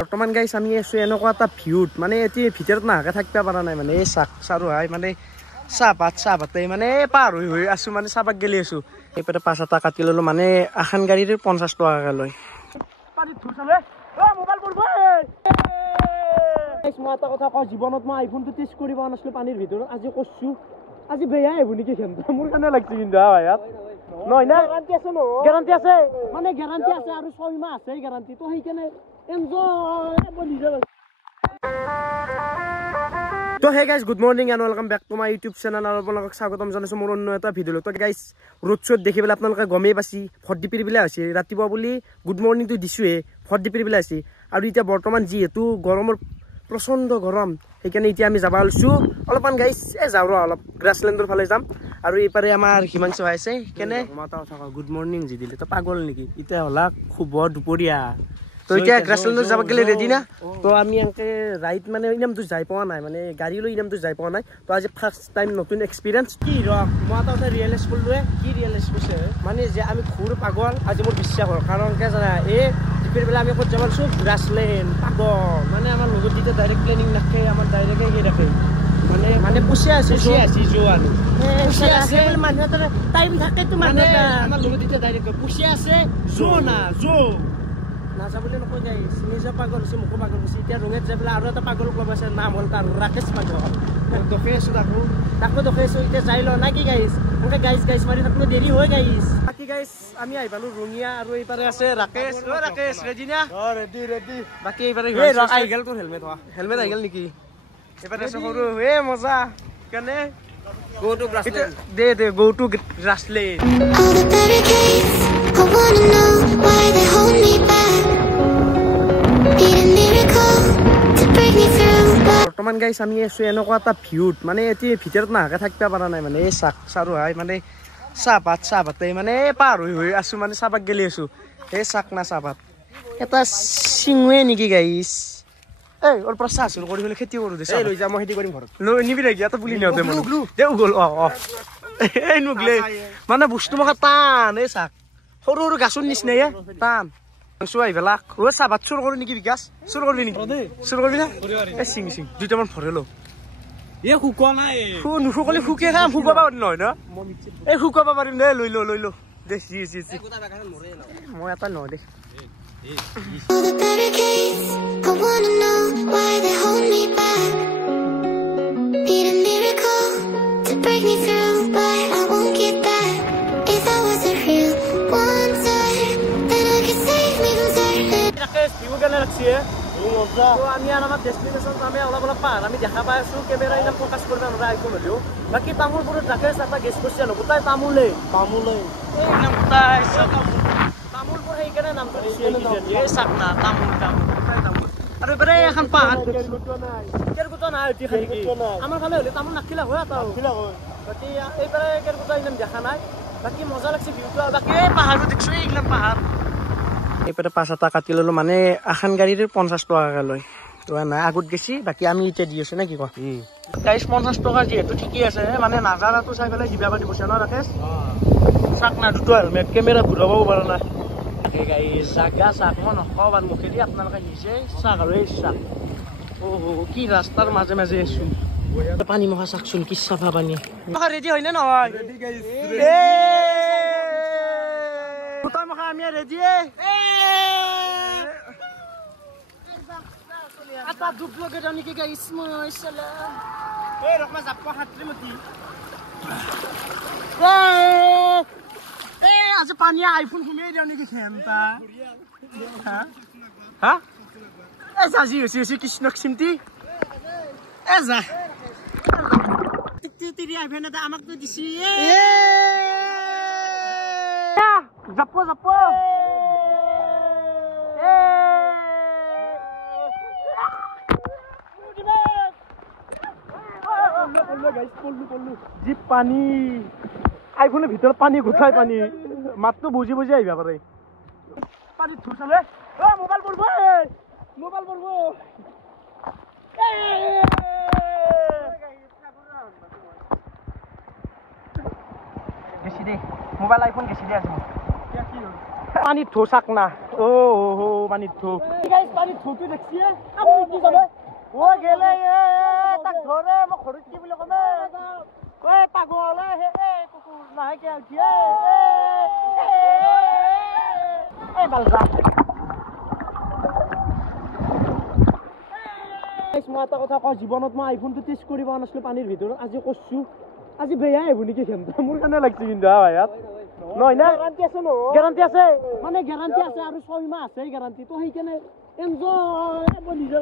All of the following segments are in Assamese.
বৰ্তমান গাইছ আমি আছো এনেকুৱা এটা ভিউত মানে এতিয়া ভিতৰত নাহাকে থাকিব পৰা নাই মানে এই চাৰু হাই মানে চাহপাতে মানে পাৰ হৈ আছো মানে চাহপাত গেলি আছো এইপাতে 5 এটা কাটি ললো মানে এখন গাড়ীৰ 50 টকাকে লয় মই এটা কথা কওঁ জীৱনত মই আইফোনটো টেষ্ট কৰিব নাছিলো পানীৰ ভিতৰত আজি কৈছো আজি বেয়া আহিব নেকি খেলটো মোৰ কাৰণে লাগছে কিন্তু ভাইয়াত নহয় না গ্যাৰান্টি আছে মানে গ্যাৰান্টি আছে আৰু 6 মাহ আছে গ্যাৰান্টি তো সেইকাৰণে এনজয় মই নিজে তো hey guys good morning and welcome back to my YouTube channel আৰু আপোনালোকক স্বাগতম জনাইছোঁ মোৰ অন্য এটা ভিডিঅ'লৈ তো গাইজ ৰোড শ্ব'ত দেখি পেলাই আপোনালোকে গমেই পাইছে ভট দি পেলাই হৈছে ৰাতিপুৱা বুলি গুড মৰ্নিংটো দিছোঁহে ভট দি পেলাই হৈছে আৰু এতিয়া বৰ্তমান যিহেতু গৰমৰ প্ৰচণ্ড গৰম সেইকাৰণে এতিয়া আমি যাব লৈছোঁ অলপমান গাইজ যাওঁ অলপ গ্ৰাছলেণ্ডৰ ফালে যাম আৰু এইপাৰে আমাৰ হিমাংশু হৈ আছে সেইকাৰণে মাতা কথা গুড মৰ্নিং যি দিলে তো পাগল নেকি এতিয়া হ'লা শুভ দুপৰীয়া তো এতিয়া গ্ৰাছলেণ্ডত যাব গেলে ৰেডি না তো আমি এনেকৈ ৰাইড মানে ইনামটো যাই পোৱা নাই মানে গাড়ী লৈ ইনামটো যাই পোৱা নাই তো আজি ফাৰ্ষ্ট টাইম নতুন এক্সপিৰিয়েঞ্চ কি ৰক মই এটা ৰিয়েলাইজ কৰিলোৱে কি ৰিয়েলাইজ কৰিছে মানে যে আমি ঘূৰ পাগল আজি মোৰ বিশ্বাস হ'ল কাৰণ কিয় জানা এই পেলাই আমি ক'ত যাব লৈছোঁ গ্ৰাছলেণ্ড পাগল মানে আমাৰ লগত যেতিয়া ডাইৰেক্ট প্লেনিং নাথাকে আমাৰ ডাইৰেক্টে সেই ৰাখে মানে পুষি আছে যোৱানো পুষি আছে বোলে মানুহ এটা টাইম থাকেতো মানুহ আমাৰ লগত এতিয়া ডাইৰেক্ট পুষি আছে না নাযাবলৈ নকয় গাইছ নিজে পাগল হৈছে মোকো পাগল হৈছে এতিয়া ৰঙেত যাই পেলাই আৰু এটা পাগল ক্লাব আছে নাম হ'ল তাৰ ৰাকেশ পাগল দখে আছোঁ তাকো দখে আছোঁ এতিয়া যাই লওঁ না কি গাইছ এনেকৈ গাইছ মাৰি থাকিলে দেৰি হয় গাইছ বাকী গাইছ আমি আহি পালোঁ ৰঙিয়া আৰু এইপাৰে আছে ৰাকেশ ৰাকেশ ৰেডি না ৰেডি বাকী এইপাৰে আহি গ'ল তোৰ হেলমেট আহি গ'ল নেকি এইপাৰে আছে সৰু মজা কাৰণে go to Grassland De go to Grassland all the barricades I wanna know why they hold me back need a miracle to break me through বৰ্তমান গাইছ আমি আছো এনেকুৱা এটা ভিউত মানে এতিয়া ভিতৰত নাহাকে থাকিব পৰা নাই মানে এই চাৰু হাই মানে চাহপাতে মানে পাৰ হৈ আছো মানে চাহপাত গেলি আছো এই চাহপাত এটা চিঙুৱে নেকি গাইছ এই ওৰ পৰা চাহ চুৰ কৰি পেলাই খেতি কৰোঁ দে লৈ যা মই খেতি কৰিম ঘৰত লৈ নিবি নেকি এটা পুলি নিওঁ দে গ'ল এই নুগলে মানে বস্তু মখা টান এই চাক সৰু সৰু গাছৰ নিচিনাই টান চোৱা আহি পেলাক চাহপাত চুৰ কৰোঁ নেকি বিকাশ চুৰ কৰিবি নেকি চুৰ কৰিবি না এই চিং দুটামান ভৰে ল শুকোৱা নাই নুশুকলি শুকে খাম শুকাব নহয় ন এই শুকাব পাৰিম দে লৈ ল দে মই এটা নহয় দে all the barricades I wanna know why they hold me back need a miracle to break me through but I won't get back if I wasn't real one time then I could save me from darkness Rakesh vivo gana rakhiye to ami amar destination ame ola par ami dekha pai asu camera ina focus korbe nora iphone holiyo baki tamulpur Rakesh eta guest question gotai tamule ei na gotai Tamulpur সেইকাৰণে নামটো দিছে এই চাকনা তামুল আৰু এবাৰে এখন পাহাৰ কেৰকুটা নাই আমাৰ ফালে হ'লে তামোল নাখিলা হয় বাকী এইবাৰে কেৰকুটা ইমান দেখা নাই বাকী মজা লাগছে ভিউটো বাকী এই পাহাৰটো দেখিছোঁ এইগিলাক পাহাৰ এইপাৰে 5 এটা কাটি ললো মানে এখন গাড়ীৰ 50 টকাকে লয় তো নাই আগত গেছি বাকী আমি এতিয়া দি আছো নে কি কয় গাইছ 50 টকা যিহেতু ঠিকই আছে মানে নাজাৰাটো চাই পেলাই জিবা পাতি কৈছে ন ৰাকেশ চাকনা দুটো হেলমেট কেমেৰা ঘূৰাব পৰা নাই গাইছ জাগা চাক মই নকওঁ বাৰু মুখেদি আপোনালোকে নিজে চাক আৰু এই চাক কি ৰাস্তাৰ মাজে আছো পানী মখা চাকচোন কি চাফা পানী ৰেডি হয় নে নহয় গোটাই মখা আমি ৰেডি এটা দুপ লগে যাওঁ নেকি গাইছ মই চালা এই ৰকমা জাপা হাতৰি মতি আজি পানী আইফোন ঘুমিয়াই দিওঁ নেকি খেমটা হা আজি হৈছে কৃষ্ণক চিমটি যা আইফোন এটা আমাকতো দিছি জাপ যি পানী আইফোনের ভিতৰত পানী গুঠাই পানী মাতটো বুজি আহিবা পাৰে পানীত ধুৰ চালে মোবাইল পড়ব গেছি দে মোবাইল আইফোন গেছি দে আছে পানীত ধো চাক না পানীত ধো পানী থুতু দেখছি আপুনি কি জানে ও গেলে তাক ধৰে মই ঘৰত কি বুলি কমে ঐ পাগল হে কুকুৰ নাহে কিয় উঠি এই বালজা মই এটা কথা কওঁ জীৱনত মই আইফোনটো টেষ্ট কৰিব নাছিলো পানীৰ ভিতৰত আজি কৈছো আজি বেয়া আহিব নেকি খেলটো মোৰ কাৰণে লাগছে কিন্তু ভাইয়াত নহয় না গ্যাৰান্টি আছে ন গ্যাৰান্টি আছে মানে গ্যাৰান্টি আছে আৰু 6 মাহ আছে গ্যাৰান্টি তো সেইকাৰণে এনজয় মই নিজে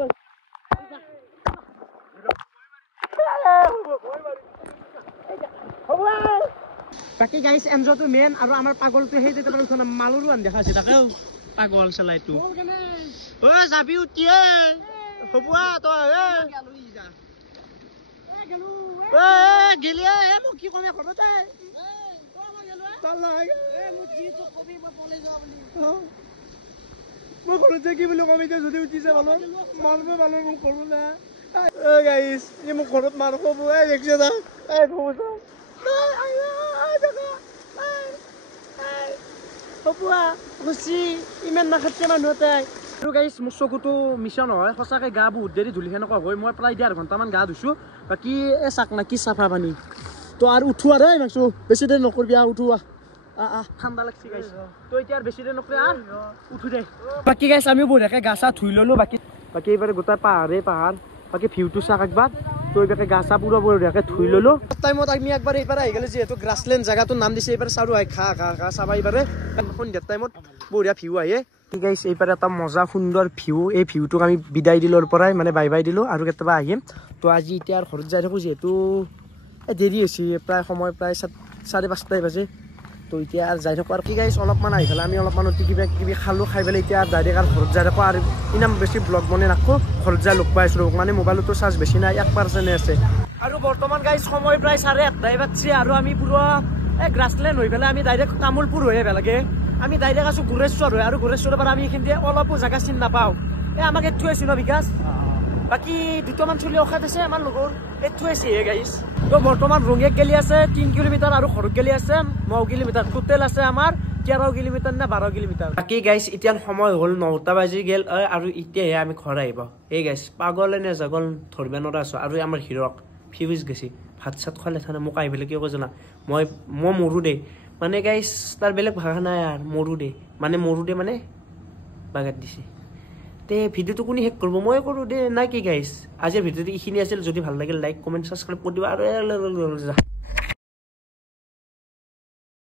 বাকি গাইস এনজয়টো মেন আৰু আমাৰ পাগলটো সেই যেটা উঠা মালৰো আন দেখাছে তাকেও পাগল চলাইটো ও যাবি উঠিয়ে হবুয়া তো গেলে মোক কি কমে ঘৰত যায় মই ঘৰতে কি বুলি কম এতিয়া যদি উঠিছে ভালো মাৰব ভালো মোক কৰো না গাইস ই মোক ঘৰত মাৰ কব দেখছে না হবুয়া খুচি ইমান নাখাতে মানুহ এটাই আৰু গাইস মোৰ চকুটো মিছা নহয় সঁচাকে গা বহুত দেৰি ধুলি সেনেকুৱা হয় মই প্ৰায় 1.5 ঘণ্টামান গা ধুইছো বাকি এ চাক না কি চাফা পানী তো আৰু উঠোৱা দেই মাকছো বেছি দেৰি নকৰবি উঠোৱা ঠাণ্ডা লাগছে গাইস তো এতিয়া বেছি দেৰি নকৰে উঠু দে বাকি গাইস আমি বঢ়িয়াকে গা চা ধুই ললো বাকি এইবাৰে গোটাই পাহাৰ বাকি ভিউটো চাক একবাৰ তো এইবাৰে গা চা পুৰা বঢ়িয়াকে ধুই ললো টাইমত আমি একবাৰ এইবাৰ আহি গ'লে যিহেতু গ্ৰাছলেণ্ড জাগাটোৰ নাম দিছে এইবাৰ চাৰু আই খা চাবা এইবাৰে সন্ধিয়া টাইমত বঢ়িয়া ভিউ আহে গাইস এইবাৰ এটা মজা সুন্দৰ ভিউ এই ভিউটোক আমি বিদায় দিলৰ পৰাই মানে বাই দিলো আৰু কেতিয়াবা আহিম তো আজি এতিয়া ঘৰত যাই থাকো যেহেতু দেৰি হৈছে প্ৰায় সময় প্ৰায় 5:30 বাজে তো এতিয়া যাই থাকো আৰু কি গাইস অলপমান আহি পেলাই আমি অলপমান কিবা খালো খাই পেলাই এতিয়া ডাইৰেক্ট আৰু ঘৰত যাই থাকো আৰু ইনাম বেছি ব্লগ বনাই নাখো ঘৰত যাই লগ পাইছো মানে মোবাইলতো চাৰ্জ বেছি নাই 1% আছে আৰু বৰ্তমান গাইস সময় প্ৰায় 8:30 বাজছে আৰু আমি পুৰা গ্ৰাছলেণ্ড হৈ পেলাই আমি ডাইৰেক্ট তামুলপুৰ হৈ আহিব লাগে আমি ডাইৰেক্ট আছো গুৰেশ্বৰ হৈ আৰু গুৰেশ্বৰৰ পৰা আমি এইখিনি অলপো জাগা চিন নাপাওঁ আমাক এইটো আছে ন বিকাশ বাকি দুটামান চলি অখাত আছে আমাৰ লগৰ এইটো আছে গাইস তো বৰ্তমান ৰঙিয়াক গেলি আছে 3 কিলোমিটাৰ আৰু ঘৰত গেলি আছে 9 কিলোমিটাৰ টোটেল আছে আমাৰ 13 কিলোমিটাৰ না 12 কিলোমিটাৰ বাকি গাইস এতিয়া সময় হ'ল 9টা বাজি গেল আৰু এতিয়াহে আমি ঘৰ আহিব এই গাইস পাগলে নে জাগল ধৰবা নৰা আছে আৰু আমাৰ হিৰক ফিউজ গেছি ভাত চাত খালে থানে মোক আহিবলে কিয় কজনা মই মৰু দে মানে গাইস তাৰ বেলেগ ভাষা নাই আৰ মৰু দে মানে বাগাত দিছে তে ভিডিওটো কোনি হেক কৰব মই কৰো দে না কি গাইস আজিৰ ভিডিওটো ইখিনি আছিল যদি ভাল লাগিল লাইক কমেন্ট সাবস্ক্ৰাইব কৰি দিবা আৰু